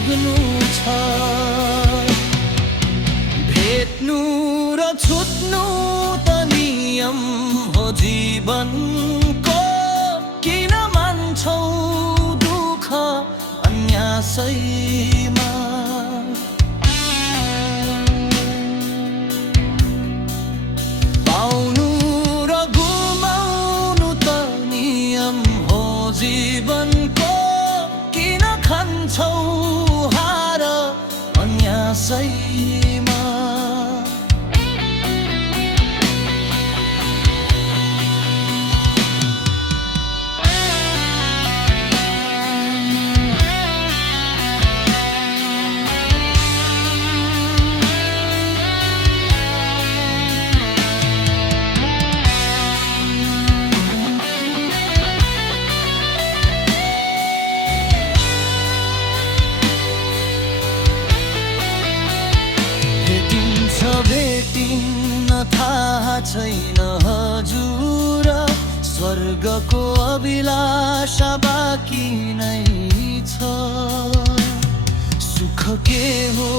पुग्नु छ। भेट्नु र छुट्नु त नियम हो जीवनको, किन मान्छौ दुःख अन्यासैमा। पाउनु र गुमाउनु त नियम हो जीवनको, किन खान्छौ हार अन्यासैमा। भेटिन्न थाहा छैन हजुर, स्वर्गको अभिलाषा बाँकी नै छ। सुख के हो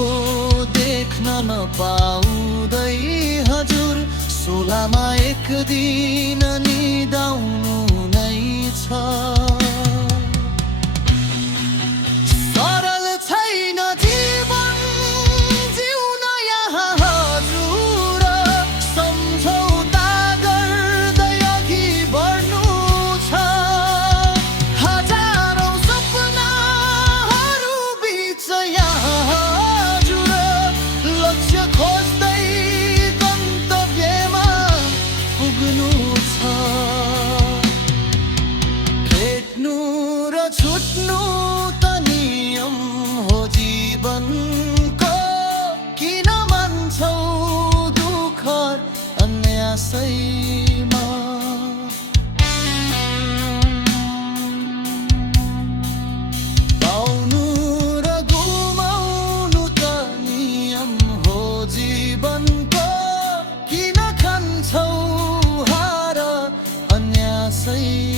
देख्न नपाउँदै हजुर, सोलामा एक दिन निदाउनु नै छ। सरल छैन जीवन जिउन यहाँ हजुर, सम्झौता गर्दै अघि बढ्नु छ। हजारौं सपनाहरू बीच यहाँ हजुर, लक्ष्य खोज्दै गन्तव्यमा पुग्नु छ। भेट्नु र छुट्नु त नियम हो जीवनको, किन मान्छौ दुःख अन्यासैमा। पाउनु र गुमाउनु त नियम हो जीवनको, किन खान्छौ हार अन्यासैमा।